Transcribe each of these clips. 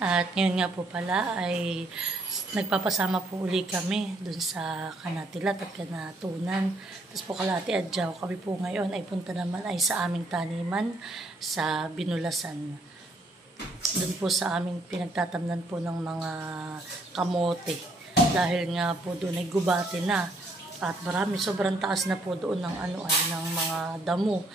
At ngayon nga po pala ay nagpapasama po uli kami dun sa Kanatilat at Kanatunan. Tapos po Kalati at Adjaw. Kami po ngayon ay punta naman ay sa aming taniman sa Binulasan. Dun po sa aming pinagtatamnan po ng mga kamote. Dahil nga po doon ay gubati na. At marami, sobrang taas na po doon ng ng mga damo.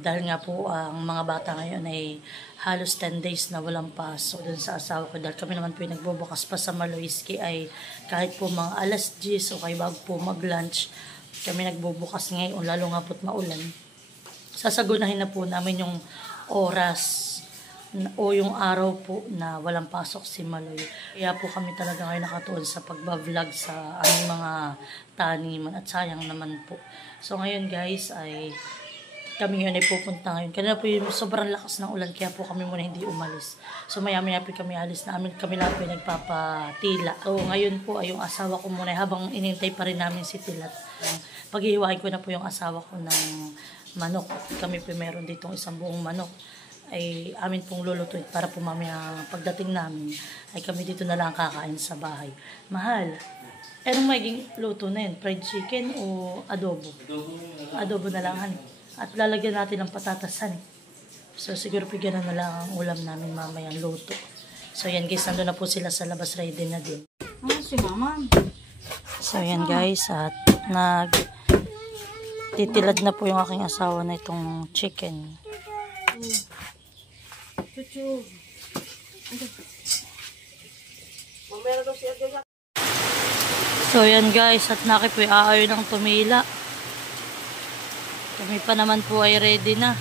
Dahil nga po ang mga bata ngayon ay halos 10 days na walang pasok dun sa asawa ko. Dahil kami naman po yung nagbubukas pa sa Maloyski ay kahit po mga alas 10 o kaya bago po mag-lunch, kami nagbubukas ngayon, lalo nga po't maulan. Sasagunahin na po namin yung oras o yung araw po na walang pasok si Maloy. Kaya po kami talaga ngayon nakatuon sa pagbablog sa aming mga taniman at sayang naman po. So ngayon guys ay kami ngayon ay pupunta ngayon. Kanina po yung sobrang lakas ng ulan kaya po kami muna hindi umalis. So maya-maya po kami alis na kami lang po nagpapatila. So ngayon po ay yung asawa ko muna habang inintay pa rin namin si Tilat. Paghihiwain ko na po yung asawa ko ng manok. Kami po meron ditong isang buong manok. Ay amin pong lulutuin para po mamaya pagdating namin ay kami dito na lang kakain sa bahay. Mahal. Anong magiging luto na yun? Fried chicken o adobo? Adobo na lang, han. At lalagyan natin ng patatasan. So siguro bigyan na lang ang ulam namin mamayang luto. So yan guys, nandun na po sila sa labas, ready na din. Si Mama. So yan guys, at titilad na po yung aking asawa na itong chicken. Chuchu. So yan guys, at Naki po aayaw ng tumila. Kami pa naman po ay ready na.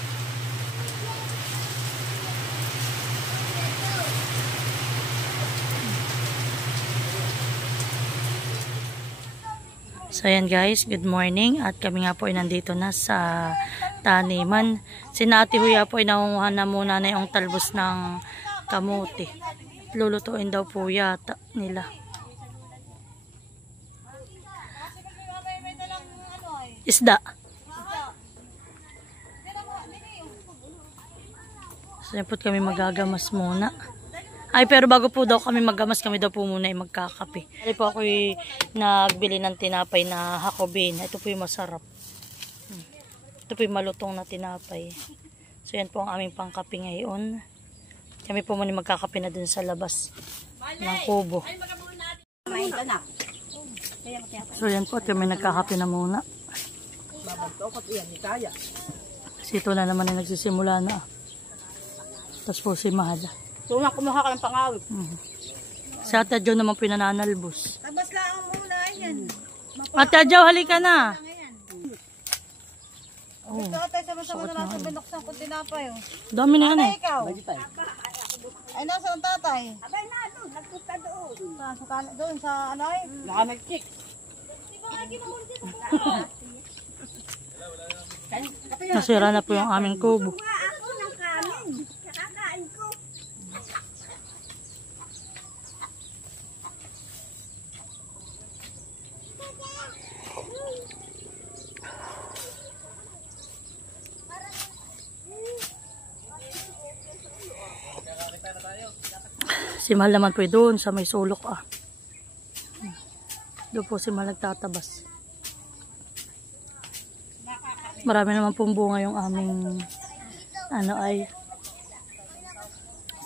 So yan guys, good morning. At kami nga po ay nandito na sa taniman. Si Ate Huya po ay nangunguha na muna na yung talbos ng kamote. Lulutuin daw po yata nila. Isda. So yan po kami magagamas muna. Ay, pero bago po daw kami maggamas, kami daw po muna ay magkakape. Dali po ako nagbili ng tinapay na hakobin. Ito po yung masarap. Ito po yung malutong na tinapay. So yan po ang aming pangkape ngayon. Kami po muna magkakape na dun sa labas ng kubo. So yan po at kami nagkakape na muna. Kasi ito na naman ay nagsisimula na. Tapos po si Mahal. So kumuha ka ng pangawit. Si Ate Adjaw naman pinananalbos. Tabas lang muna yan. Ate Adjaw, halika na. Oh. Ito tayo sama-sama na natin binuksan kung tinapay. Dami na yan eh. Ikaw. Ay, nasa ang tatay? Abay na, doon. Nagpunta doon. Doon sa ano eh? Nakamag-kick. Nasira na po yung aming kubo. Ako ng kanin. Kakakain ko. Si Mahal naman po doon sa may sulok Doon po si Mahal nagtatabas. Marami naman pong bunga yung aming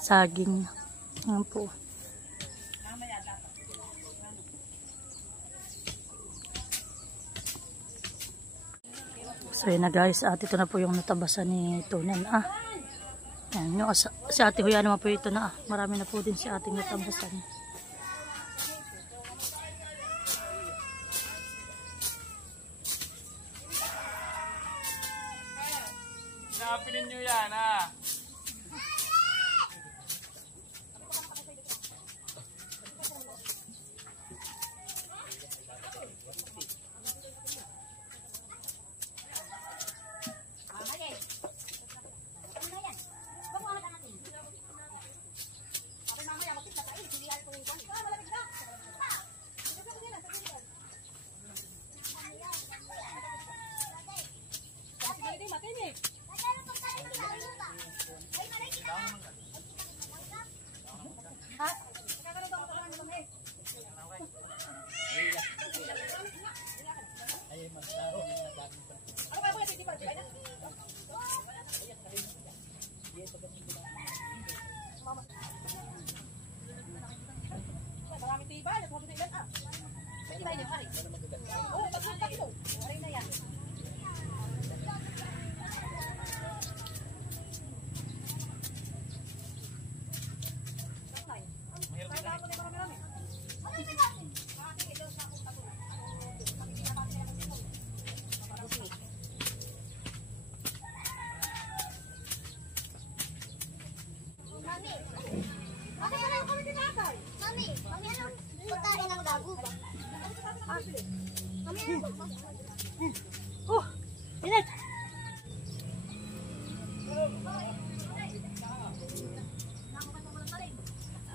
saging. Ayan po. So yun na guys, at ito na po yung natabasan ni Tunan. Yan, yung si Ate Huya naman po ito na. Marami na po din si ating natabasan. Napinin nyo yan Oh, init.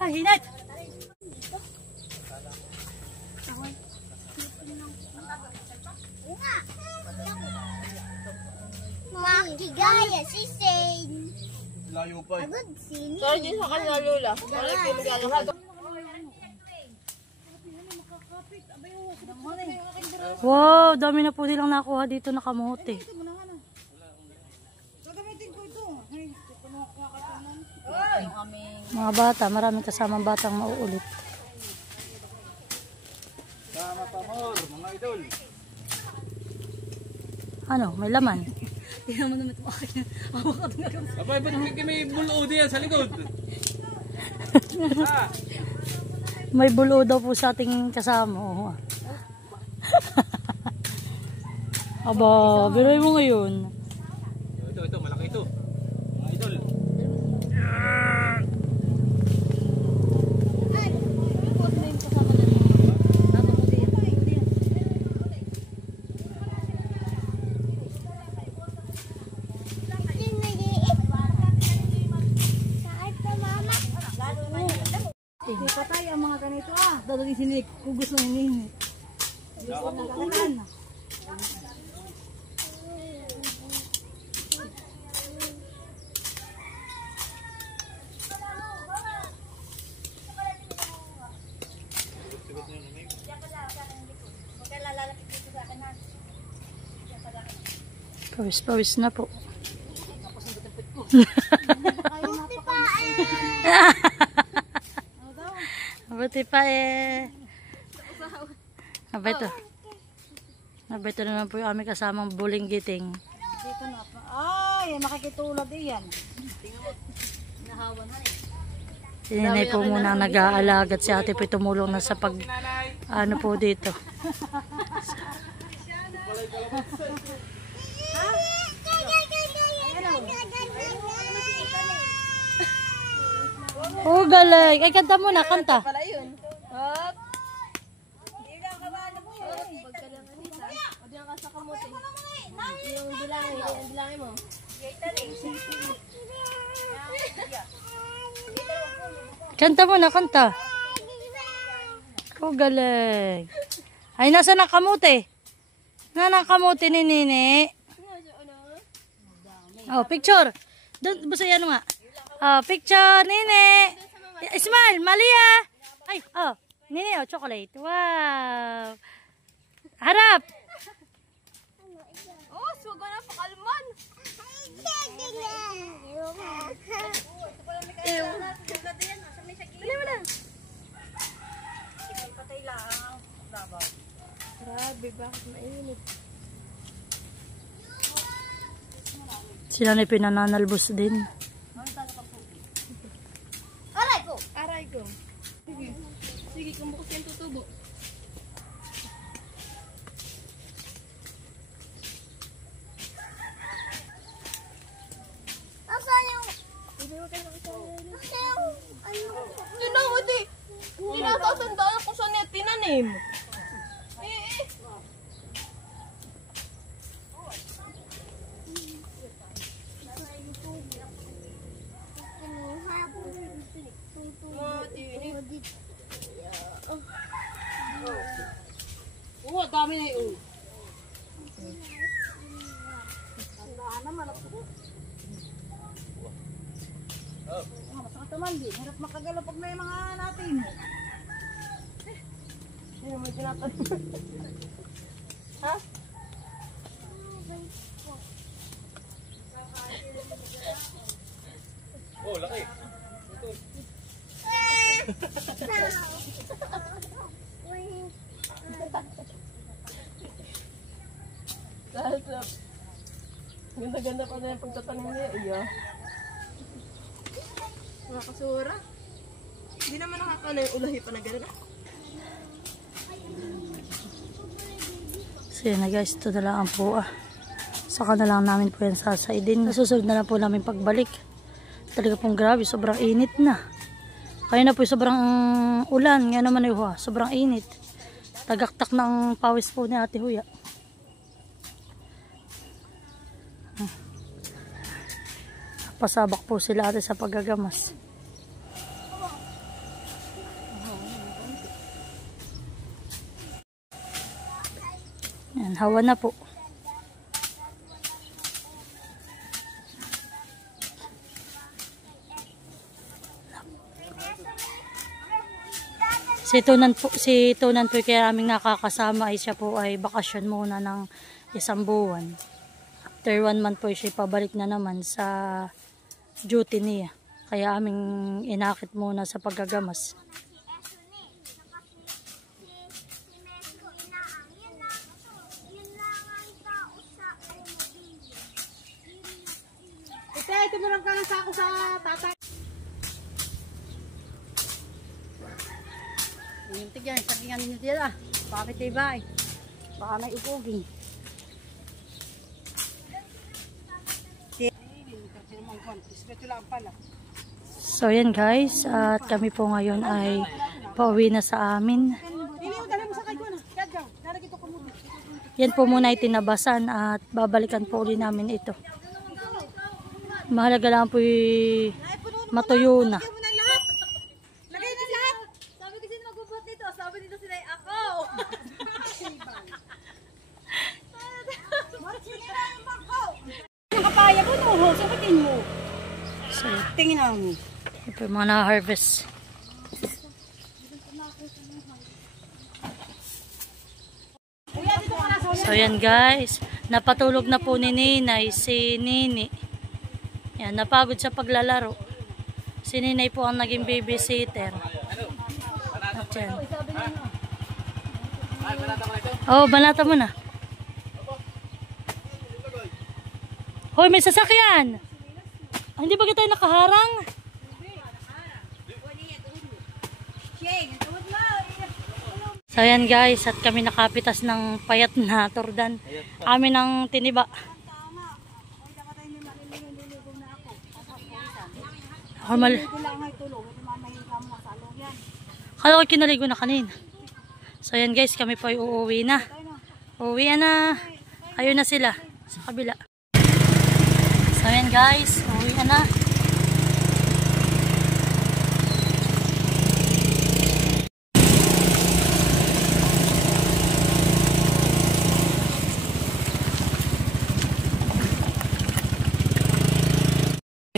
Ay, init. Makigaya si Shane. Layo pa eh. Agad sini. Sorry sa kanya, Lola. Wala kayo maglalakad. Wow, dami na po nilang nakuha dito na kamote. Gagamitin ko ito. Mga bata, maraming kasamang batang mauulit. Sama pa more, mga idol. Ano, may laman. Abay, ba't may bulo diyan sa likod? May bulo daw po sa ating kasama. Oh. Aba, biroy mo ngayon. Ito, malaki ito. Mga idol. Hindi patay ang mga ganito Dadali sinik. Kung gusto nyo nini. Gusto na kanan. Pawis-pawis na po. Buti pa eh. Abay to. Abay to naman po yung aming kasamang buling giting. Dito na pa. Ay, makikitulad iyan. Si Ninay po muna ang nag-aalagat. Si ate po tumulong na sa pag ano po dito. Oh, galing. Ay, kanta muna, kanta. Pala yun. Hop. O diyan ka sa kamote. Yung bilangin mo. Kanta muna, kanta. Oh, galing. Ay, nasa nakamote? Nakamote ni Nini. Oh, picture. Doon, basta yan nga. Oh, picture, Nini. Smile, Malia. Ay, oh, Nini, oh, chocolate. Wow. Harap. Oh, suga na pakalman. Dali mo na. Grabe, bakit mainit? Sila na pinananalbos din. Aray ko. Aray ko. Sige. Sige, kumbukas yung tutubo. Asa yung... Asa yung... Ano? Yun na, hindi. Tinatatandaan ko saan niya tinanim. Oo, dami na yun. naman din. Hirap makagalaw pag may mga natin mo. Hindi mo tinatanim. Ha? Oh, laki. Sarap. Ganda-ganda pa na yung pagtatanim niya. Iya. Mga kasura. Hindi naman nakakala yung ulahi pa na gano'n. So yun na guys, ito na lang po saka na lang namin po yan sasaidin. Nasusunod na lang po namin pagbalik. Talaga pong grabe, sobrang init na. Kaya na po sobrang ulan, nga naman ay sobrang init. Tagaktak ng pawis po ni Ate Huya. Pasabak po sila ate sa paggagamas. Yan, hawa na po. Si Tunan po kaya aming nakakasama ay siya po ay bakasyon muna ng 1 buwan. After 1 month po siya pabalik na naman sa duty niya. Kaya aming inakit muna sa paggagamas. Ito mo lang ka ng sako sa tatay. Yung tigyan, sabihan ninyo sila. Bakit iba eh? Baka may upuging. So yan guys, at kami po ngayon ay pauwi na sa amin. Yan po muna ay tinabasan at babalikan po ulit namin ito. Mahalaga lang po matuyo na. Lagay na lahat. Sabi kasi magbubuhat dito. Sabi dito sila ako. Ang kapaya ko, no? Sabitin mo. So, Tingin namin. yan po yung mga na-harvest. So yan guys, napatulog na po ni Ninay si Nini. Yan, napagod sa paglalaro. Si Ninay po ang naging babysitter. At yan. Oh, banata mo na. Hoy, may sasakyan! Ah, hindi ba tayo nakaharang? So yan guys, at kami nakapitas ng payat na tordan. Amin ang tiniba. Kala ko kinaligo na kanina. So yan guys, kami po ay uuwi na. Uuwi na. Ayun na sila sa kabila. So yan guys, uuwi na.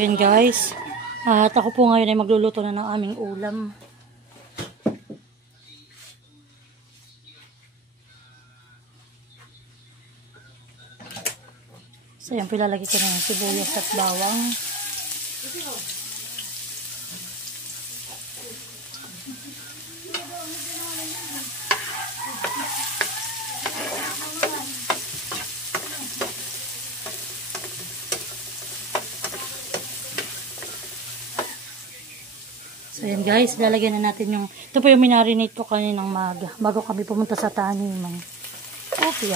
Ayan guys, at ako po ngayon ay magluluto na ng aming ulam. So yan, pilalagay ko na yung sibuyas at bawang. So yan guys, lalagyan na natin yung, ito po yung minarinate ko kaninang maga, bago kami pumunta sa taniman. Okay.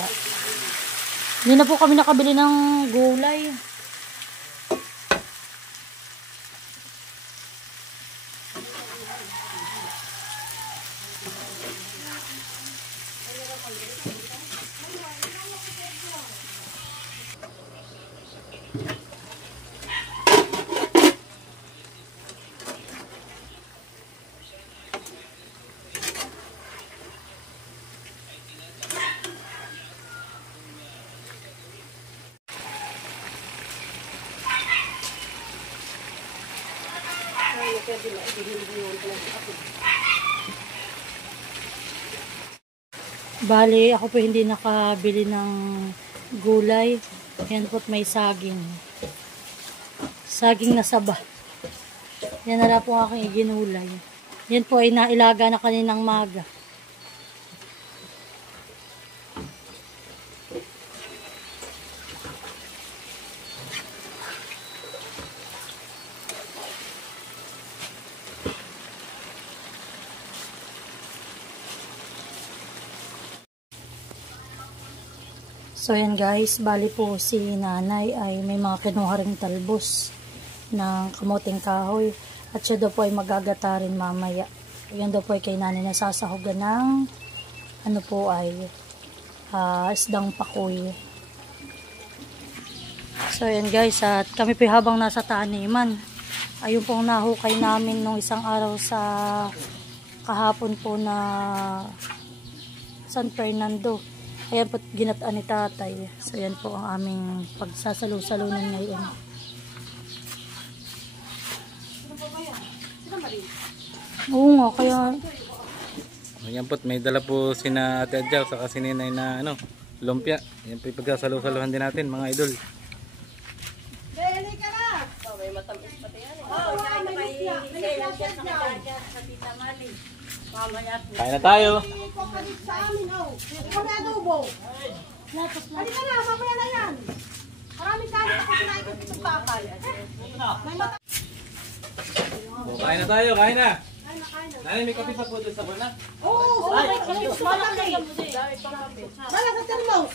Hindi na po kami nakabili ng gulay. Bali, ako po hindi nakabili ng gulay. Yan po't may saging. Saging na saba. Yan na lang po aking iginulay. Yan po ay nailaga na kaninang maga. So yan guys, bali po si nanay ay may mga kinuha ring talbos ng kamuting kahoy at siya daw po ay magagata rin mamaya. Yan daw po ay kay nanay nasasahugan ng ano po ay isdang pakoy. So yan guys, at kami po habang nasa taniman, ayun pong nahukay namin nung isang araw sa kahapon po na San Fernando. Ayan po ginataan ni tatay. So yan po ang aming pagsasalo-salunan ngayon. Oo nga, kaya... Ayan po, may dala po sina Ate Adjaw saka si Ninay na lumpia. Yan po yung pagsasalusaluhan din natin mga idol. Deli ka na! May matamis pati yan eh. Oo, may isla siya dyan. Kain na tayo. Ipapalit sa amin, oh. Ikaw na adobo. Halika na, mamaya na yan. Maraming kanin ako kinain ko itong bakal. May mata... Kain na tayo, kain na. Nanay, may kape pa po doon sa bola. Oo, may kanin. Malaki. Bala sa termos.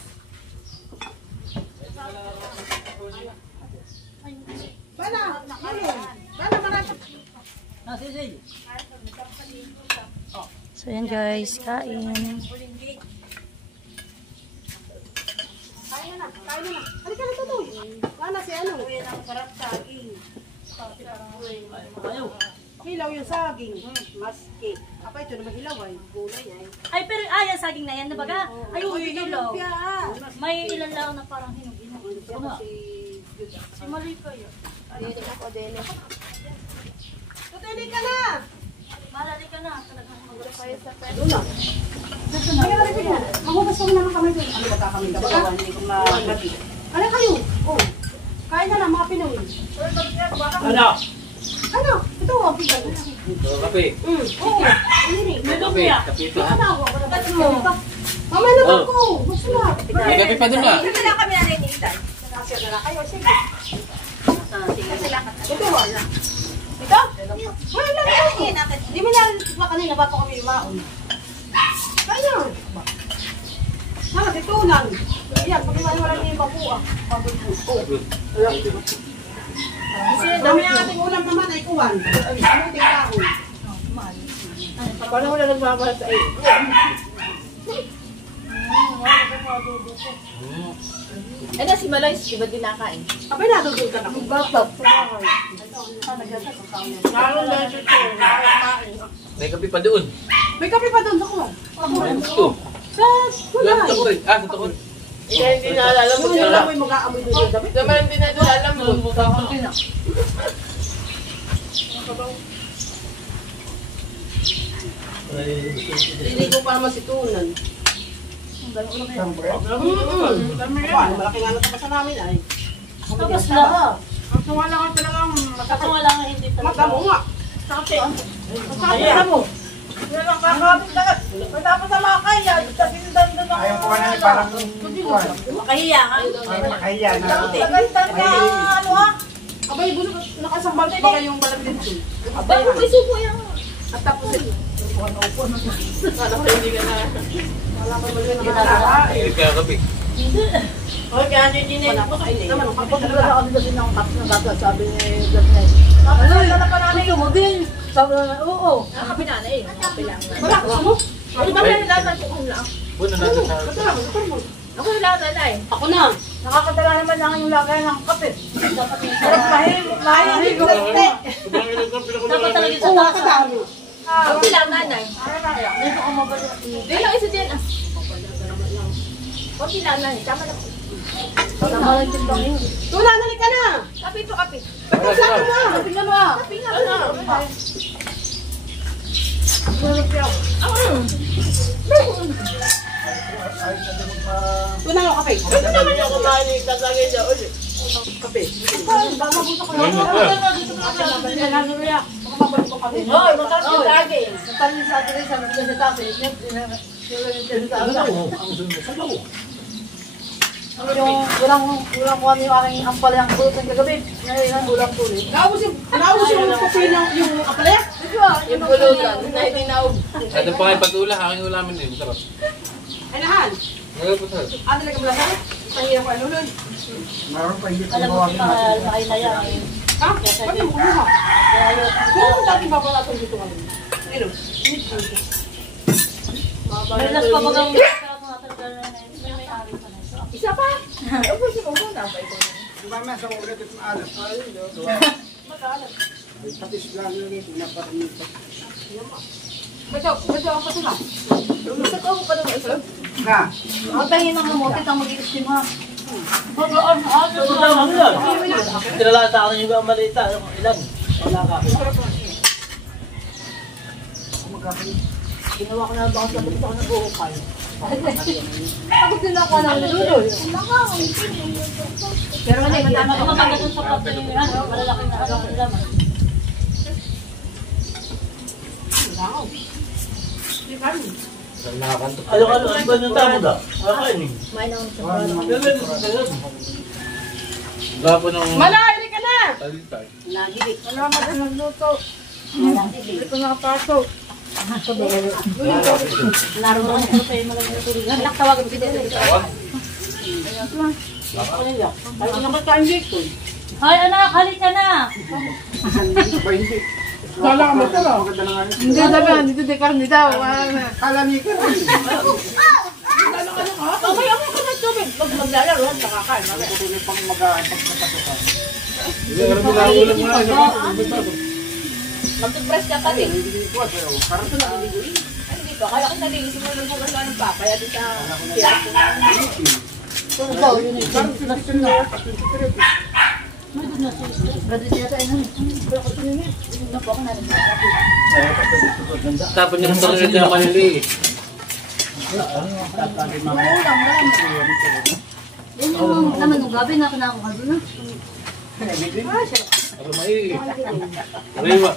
Bala, yun. Bala, marami. So yan guys, kain. Kain na. Halika na, tutoy. Wala si ano. Hilaw yung saging. Maski. Apa ito naman hilaw ay. Gulay ay. Ay, pero yan saging na yan, nabaga. Ay, ilaw. Lumpia, ah. May ilan lang na parang hinug-hinug. Si Malika yun. Dili ako, dili. Tutoy, ka na. Marali ka na. Talagang magulat kayo sa Magugas ko naman kami doon. Ano ba kami? Kapagawa, hindi ko magati. Ano kayo? Oh. Kain na lang, mga Pinoy. Ano? Ito, oh, bigat. Kape. Oo. Kape. Kape ito ha. Mamaya na ako. Gusto na. May kape pa doon ba? Dito lang kami naninitan. Ito, wala. Ito? Wala na ako. Hindi mo na kanina bago kami umaon. Kaya. Sana, titunan. Yan, pag wala niya yung babuwa. Dami ang ating ulam naman ay kuwan. Ano yung kahoy? Paano wala nagbabahal sa iyo? Ano si Malay, iba din nakain. Abay, natutulog ka na. Batok. May kape pa doon. May kape pa doon sa kuwan. Gusto. Sa kulay. Sa tukod. Sa tukod. Hindi naalala mo Yung siya. alam mo yung mag-aamoy doon yung damit. Naman hindi na naalala mo. Hindi ko pa naman situnan. Malaki nga natabasa namin ay. Tapos na. Ang wala ka talagang Kasi wala nga hindi talaga. magdamo nga. Sakit mo. Wala lang kakapit lagat. Matapos sa mga kaya, sabihin doon ng... Ayaw ko na parang Makahiya ka. makahiya na. Tagantan ka, ano ha? Abay, nakasambal pa kayong balat dito. Abay, may supo yan. At tapos ito. Kala ko hindi ka na. Ay, kaya kape. O, kaya hindi na. Ako talaga kami kasi ng tax na gata, sabi ni Ano, Dala pa namin yung Din. Sabi na, oo. Kami na eh. Kape lang. wala, gusto mo? Ano ba may nalaman ko kung lang? Puno natin sa... Ako lang na eh. Ako na. Nakakadala naman lang yung lagay ng kape. Sarap mahil ko. Dapat talaga sa tasa. Ako lang nanay. Hindi lang isa din ah. Kunti lang nanay. Tama na. Tula, nalik ka na. Kape to kape. Ba't ang sabi mo? Kape na mo. Kape na mo. Ito na yung kape. Ito naman yung kumain ni Tatagay dyan ulit. Kape. Hoy, magkakaroon yung lagi. Napanin sa atin rin, sabi ko sa tabi. Ulang kuha yung aking ampal yung kulot ng kagabi. Ngayon, ulang tuloy. Naubos yung kape ng yung kapalaya. Yung pulutan, na hindi naub. Ito pa kayo pag-ula, aking ulamin din. Masarap. Ay nahan. Ngayon po sir. Talaga mo lang ako. Pahirap ka lulun. Alam mo, mahal na yan. Ha? Pati mo kumuha. Kung mo dati babalatong dito kami. Ano? May last pa bagang may ari pa na. Isa pa? Ako si Mamo na pa ito. Ba't ako pati ha? Gusto ko pa naman isa. Ang tayo ng mamotit ang mag-i-steam ha. Tinala sa akin yung malita, ilan? Wala ka. Ginawa ko na ang bangsa, tapos ako nag-uukay. Tapos din ako ng lulul. Pero hindi, matama ka mapagdating sa kapatid yung malalaki na laman. Ano ba yung tamo da? Akain. Gapo ng... Malay, ka na! Talitay. Ano naman din nagluto? Ito nakapasok. Laro mo lang sa iyo malagay na tuloy. Anak, tawagan kita. Ay, naman kain dito. Hoy anak, halika na! Wala ka matala. Hindi sabi, dito di karni daw. Kalami ka rin. Mamay ako ka na tubig. Pag maglalaro, nakakain. Hindi, alam mo lang, ulam mo na. Mag-toothbrush ka pa din. Hindi pa. Kaya ko nalilisip mo nung bukas ng papa. Kaya di sa tiyap ko Tapos yung sarili niya malili. Yan yung naman ng gabi na kinakuha doon. Pero mai. Ariwa.